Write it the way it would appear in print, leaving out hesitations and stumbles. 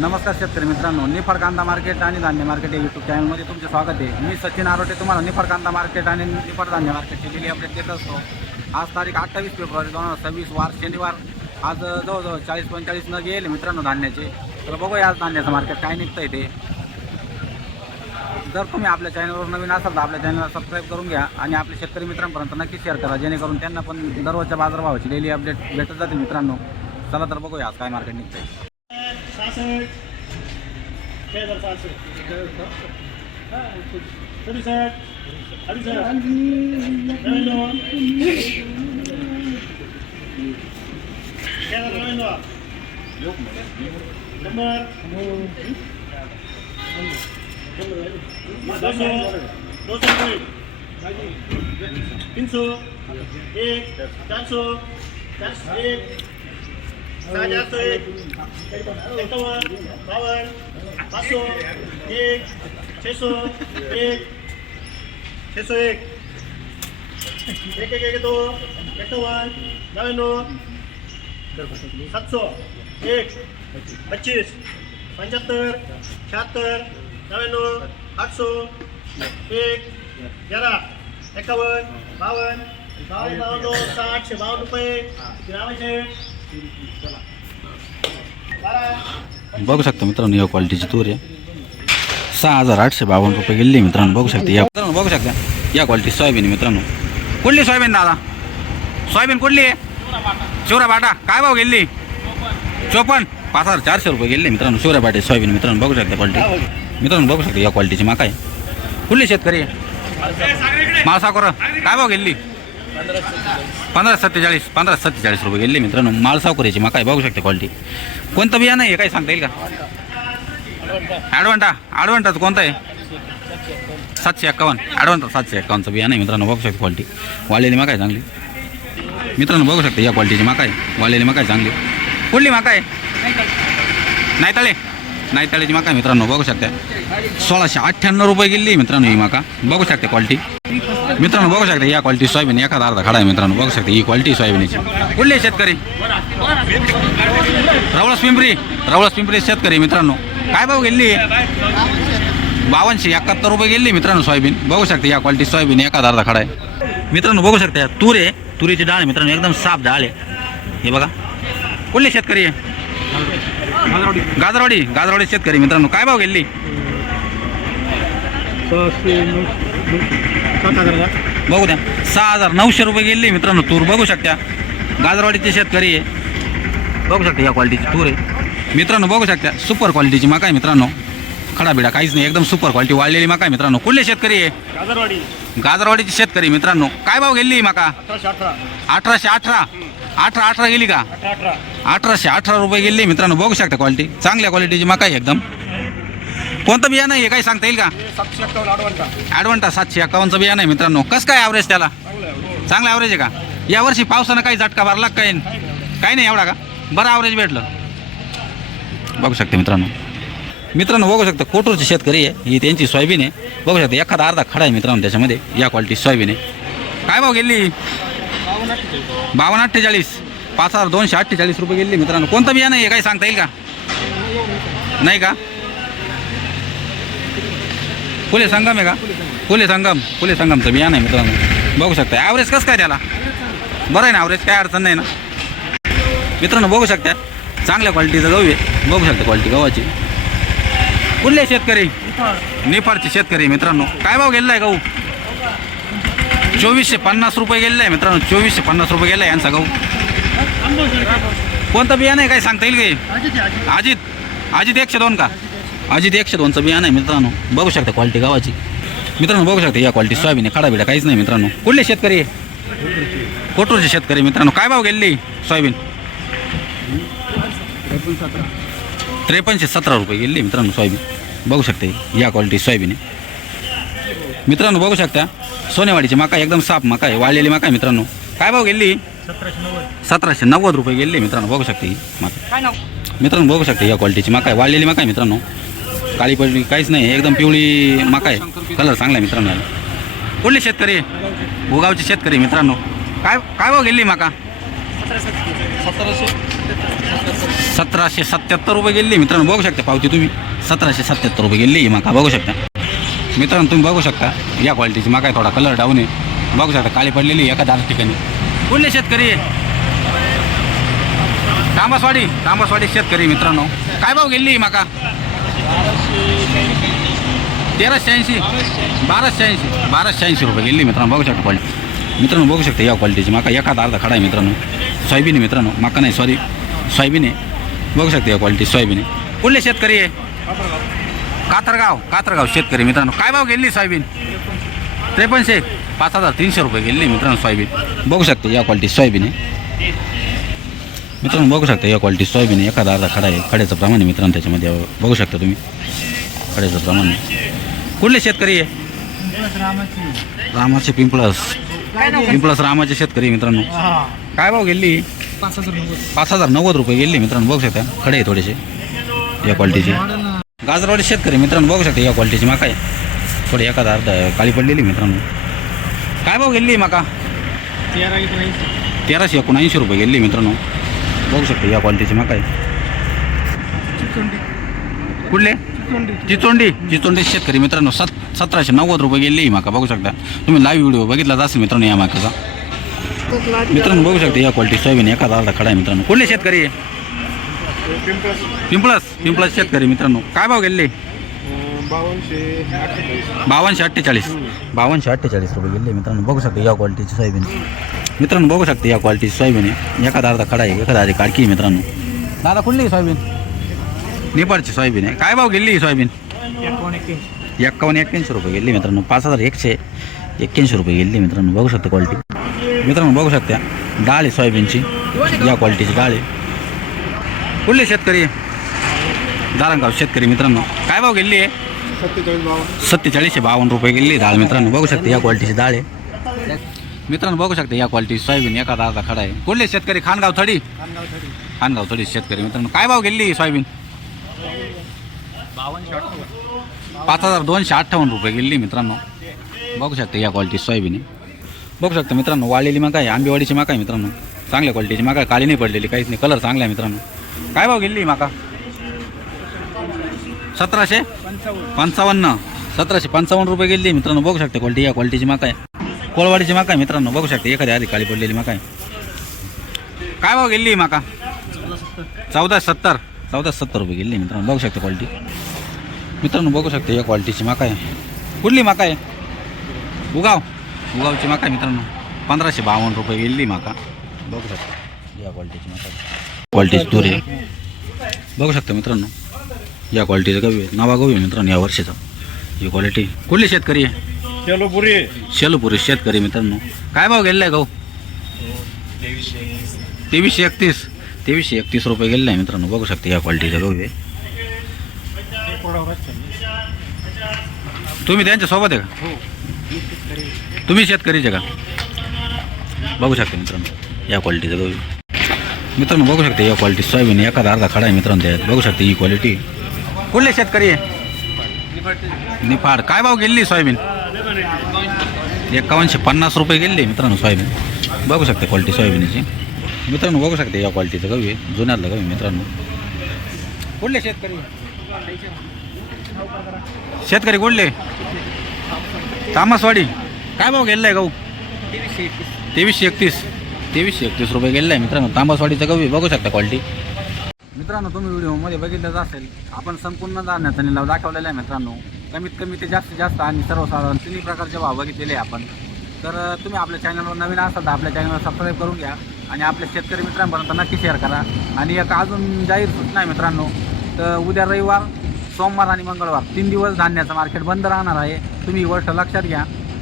नमस्कार शेतकरी मित्रांनो, निफाड कांदा मार्केट आणि धान्य मार्केट या यूट्यूब चॅनलमध्ये तुमचे स्वागत आहे। मी सचिन आरोटे तुम्हाला निफाड कांदा मार्केट आणि निफाड धान्य मार्केटची डेली अपडेट देत असतो। आज तारीख 28 फेब्रुवारी 2026 वार शनिवार। आज जवळजवळ 40-45 नग येईल मित्रांनो धान्याचे। तर बघूया आज धान्याचं मार्केट काय निघतंय ते। जर तुम्ही आपल्या चॅनलवर नवीन असाल तर आपल्या चॅनलला सबस्क्राईब करून घ्या आणि आपल्या शेतकरी मित्रांपर्यंत नक्की शेअर करा, जेणेकरून त्यांना पण दररोजच्या बाजारभावाची डेली अपडेट भेटत जातील मित्रांनो। चला तर बघूया आज काय मार्केट निघतंय। बघू शकता मित्रांनो, या क्वालिटीची तूर आहे 6852 रुपये गेली मित्रांनो। बघू शकता या मित्रांनो, बघू शकता या क्वालिटी सोयाबीन मित्रांनो। कुठली सोयाबीन दादा? सोयाबीन कुठली आहे? शिवरा बाटा। काय भाव गेली? 54 5400 रुपये गेले मित्रांनो शिवरा बाटे सोयाबीन मित्रांनो। बघू शकता क्वालिटी मित्रांनो, बघू शकता या क्वालिटीची मका आहे। कुठली शेतकरी आहे? माळसाकोर। काय भाव गेली? 1547 रुपये गेली मित्रांनो माळसाकोरीची मका आहे। बघू शकता क्वालिटी। कोणतं बियाणं आहे काय सांगता येईल का? ॲडव्हान्टाचं कोणतं आहे? 751 ॲडव्हान्टा 751चं बियाणं आहे मित्रांनो। बघू शकता क्वालिटी। वाळलेली मका आहे चांगली मित्रांनो। बघू शकता या क्वालिटीची मका आहे, वाळलेली मका आहे चांगली। कुठली मका आहे? नाईताळेची मका आहे मित्रांनो। बघू शकता 1698 रुपये गेली मित्रांनो ही मका। बघू शकता क्वालिटी मित्रांनो। बघू शकता या क्वालिटी सोयाबीन एखादा अर्धा खडा आहे मित्रांनो। बघू शकता ही क्वालिटी सोयाबीनची। कुठली शेतकरी? रवळस पिंपरी शेतकरी मित्रांनो। काय भाव गेली? 5271 रुपये गेली मित्रांनो सोयाबीन। बघू शकता या क्वालिटी सोयाबीन एखादा अर्धा खडा आहे मित्रांनो। बघू शकता तूर आहे, तुरीची डाळ आहे मित्रांनो, एकदम साफ डाळ आहे हे बघा। कुठली शेतकरी आहे? गाजरवाडी शेतकरी मित्रांनो। काय भाव गेली? बघू द्या 6900 रुपये गेली मित्रांनो तूर। बघू शकता गाजरवाडीचे शेतकरी आहे। बघू शकता या क्वालिटीची तूर आहे मित्रांनो। बघू शकता सुपर क्वालिटीची मका आहे मित्रांनो, खडा बिडा काहीच नाही, एकदम सुपर क्वालिटी वाळलेली मका आहे मित्रांनो। कुठले शेतकरी आहे? गाजरवाडीचे शेतकरी मित्रांनो। काय भाव गेली मका? 1818 गेली का? 1818 रुपये गेली मित्रांनो। बघू शकता क्वालिटी, चांगल्या क्वालिटीची मका आहे एकदम। कोणतं बियाणं आहे काय सांगता येईल का? ॲडव्हान्टा 751चं बियाणं आहे मित्रांनो। कसं काय ॲव्हरेज त्याला? चांगला ॲव्हरेज आहे का? यावर्षी पावसानं काही झटका भरला काही नाही एवढा का? बरं ॲव्हरेज भेटलं। बघू शकता मित्रांनो बघू शकता कोटूरचे शेतकरी आहे, ही त्यांची सोयाबीन आहे। बघू शकता एखादा अर्धा खडा आहे मित्रांनो त्याच्यामध्ये, या क्वालिटी सोयाबीन आहे। काय भाव गेली? 5248 5248 रुपये गेली मित्रांनो। कोणतं बियाणं आहे काय सांगता येईल का? नाही का? फुले संगम आहे का? फुले संगमचं बियाणं आहे मित्रांनो। बघू शकता ॲव्हरेज कसं काय त्याला? बरं आहे ना ॲव्हरेज, काय अडचण नाही ना मित्रांनो। बघू शकता चांगल्या क्वालिटीचं गहू आहे। बघू शकता क्वालिटी गव्हाची। कुठले शेतकरी? निफाडचे शेतकरी मित्रांनो। काय भाव गेलेला आहे गहू? 2450 रुपये गेलेला आहे मित्रांनो। 2450 रुपये गेला आहे यांचा गहू। कोणतं बियाणं आहे काय सांगता येईल काय? अजित 102 का? अजित 102चं बियाणं आहे मित्रांनो। बघू शकता क्वालिटी गव्हाची मित्रांनो। बघू शकता या क्वालिटी सोयाबीन आहे, खडा बिडा काहीच नाही मित्रांनो। कुठले शेतकरी? कोटूरचे शेतकरी मित्रांनो। काय भाव गेली सोयाबीन? 5317 रुपये गेली मित्रांनो सोयाबीन। बघू शकता या क्वालिटी सोयाबीन आहे मित्रांनो। बघू शकता सोनेवाडीची मका एकदम साफ मका आहे, वाळलेली मका आहे मित्रांनो। काय भाव गेली? 1790 रुपये गेली मित्रांनो। बघू शकता ही मका मित्रांनो। बघू शकता या क्वालिटीची मका आहे, वाळलेली मका आहे मित्रांनो। काळी पडली काहीच नाही, एकदम पिवळी मका आहे, कलर चांगला आहे मित्रांनो याला। कुठले शेतकरी? भोगावचे शेतकरी मित्रांनो। काय भाव गेली मका? 1700 1777 रुपये गेली मित्रांनो, बघू शकता पावती तुम्ही. 1777 रुपये गेली ही मका, बघू शकता मित्रांनो. तुम्ही बघू शकता या क्वालिटीची मका आहे. थोडा कलर डाऊन आहे, बघू शकता काळी पडलेली एका 10 ठिकाणी. कुठले शेतकरी आहे? तांबासवाडी शेतकरी मित्रांनो. काय भाव गेली ही मका? 1380, 1280 रुपये गेली मित्रांनो, बघू शकता क्वालिटी. मित्रांनो बघू शकता या क्वालिटीची मका एखादा अर्धा खडा आहे मित्रांनो. सोयाबीन आहे मित्रांनो, मका नाही सॉरी सोयाबीन आहे. बघू शकता या क्वालिटी सोयाबीन आहे. कुठले शेतकरी आहे? कातरगाव शेतकरी मित्रांनो. काय भाव गेली सोयाबीन? 5300, 5300 रुपये गेली मित्रांनो सोयाबीन. बघू शकता या क्वालिटी सोयाबीन आहे मित्रांनो. बघू शकता या क्वालिटी सोयाबीन आहे. एखादा अर्धा खडा आहे. खड्याचं प्रमाण आहे मित्रांनो त्याच्यामध्ये, बघू शकता तुम्ही खड्याचं प्रमाण. कुठले शेतकरी आहे? रामाचे पिंपळस रामाचे शेतकरी मित्रांनो. काय भाव गेली? 5090 रुपये गेली मित्रांनो, बघू शकता. खडे आहे थोडेसे या क्वालिटीचे. गाजरवाडी शेतकरी मित्रांनो, बघू शकता या क्वालिटीची मका आहे. थोडी एखादा अर्धा काळी पडलेली मित्रांनो. काय भाव गेली मका? 1379 रुपये गेली मित्रांनो, बघू शकता या क्वालिटीची मका आहे. कुठले? चिचोंडी शेतकरी मित्रांनो. 1790 रुपये गेली ही मका, बघू शकता तुम्ही. लाईव्ह व्हिडिओ बघितलाच असेल मित्रांनो या मकाचा. मित्रांनो बघू शकता या क्वालिटी सोयाबीन एखादा अर्धा खडा आहे मित्रांनो. कुठले शेतकरी आहे? पिंपळस शेतकरी मित्रांनो. काय भाव गेले? 5248 रुपये गेले मित्रांनो, बघू शकता या क्वालिटीची सोयाबीन मित्रांनो. बघू शकता या क्वालिटीची सोयाबीन आहे. एखादा अर्धा खडा आहे, एखादा अर्धी काडकी आहे मित्रांनो. दादा कुठली सोयाबीन? नेपाळची सोयाबीन आहे. काय भाव गेली ही सोयाबीन? 5181 रुपये गेली मित्रांनो. 5181 रुपये गेली मित्रांनो, बघू शकता क्वालिटी मित्रांनो. बघू शकता डाळ आहे सोयाबीनची, या क्वालिटीची डाळ आहे. कुठले शेतकरी आहे? दारंगाव शेतकरी मित्रांनो. काय भाव गेली आहे? 4752 रुपये गेली डाळ मित्रांनो, बघू शकता या क्वालिटीची डाळ आहे मित्रांनो. बघू शकता या क्वालिटी सोयाबीन एखादा अर्धा खडा आहे. कुठले शेतकरी? खानगाव थडी शेतकरी मित्रांनो. काय भाव गेली सोयाबीन? 5258 रुपये गेली मित्रांनो, बघू शकता या क्वालिटी सोयाबीन आहे. बघू शकता मित्रांनो वाळलेली मका आहे, आंबेवाडीची मका आहे मित्रांनो. चांगल्या क्वालिटीची मका, काळी नाही पडलेली, काहीच नाही, कलर चांगला आहे मित्रांनो. काय भाव गेली मका? 1755 रुपये गेली मित्रांनो, बघू शकता क्वालिटी या क्वालिटीची मका आहे. कोळवाडीची मका आहे मित्रांनो, बघू शकता एखादी आधी काळी पडलेली मका आहे. काय भाव गेली मका? 1470 रुपये गेली मित्रांनो, बघू शकता क्वालिटी मित्रांनो. बघू शकता या क्वालिटीची मका आहे. कुठली मका आहे? उगावची मका आहे मित्रांनो. 1552 रुपये गेली मका, बघू शकता या क्वालिटीची मका. क्वालिटीची तुरी बघू शकता मित्रांनो. या क्वालिटीचं गहू आहे, नवा गहू आहे मित्रांनो या वर्षीचा. ही क्वालिटी. कुठली शेतकरी आहे? शेलपुरी शेतकरी मित्रांनो. काय भाव गेलेला आहे गहू? 2331 रुपये गेलेला आहे मित्रांनो, बघू शकता या क्वालिटीचा गहू आहे. तुम्ही त्यांच्या सोबत आहे का? तुम्ही शेतकरीचे का? बघू शकता मित्रांनो या क्वालिटीचं गहू मित्रांनो. बघू शकता या क्वालिटी सोयाबीन एखादा अर्धा खडा आहे मित्रांनो त्यात, बघू शकता ही क्वालिटी. कुठले शेतकरी आहे? निफाड. काय भाव गेली सोयाबीन? 5150 रुपये गेली मित्रांनो सोयाबीन, बघू शकता क्वालिटी सोयाबीनची मित्रांनो. बघू शकता या क्वालिटीचं गहू आहे, जुन्यातलं गहू मित्रांनो. कुठले शेतकरी? कुठले? तामसवाडी. काय भाव गेलेला आहे गहू? 2331 रुपये गेलेला आहे मित्रांनो, तांबासवाडीचा गहू आहे, बघू शकता क्वालिटी मित्रांनो. तुम्ही व्हिडिओमध्ये बघितलंच असेल, आपण संपूर्ण धान्याचा निलाव दाखवलेला आहे मित्रांनो. कमीत कमी ते जास्तीत जास्त आणि सर्वसाधारण तिन्ही प्रकारचे भाव बघितलेले आहे आपण. तर तुम्ही आपल्या चॅनलवर नवीन असाल तर आपल्या चॅनलवर सबस्क्राईब करून घ्या आणि आपल्या शेतकरी मित्रांपर्यंत नक्की शेअर करा. आणि एक अजून जाहीर सूचना आहे मित्रांनो, तर उद्या रविवार, सोमवार आणि मंगळवार 3 दिवस धान्याचं मार्केट बंद राहणार आहे. तुम्ही ही गोष्ट लक्षात घ्या.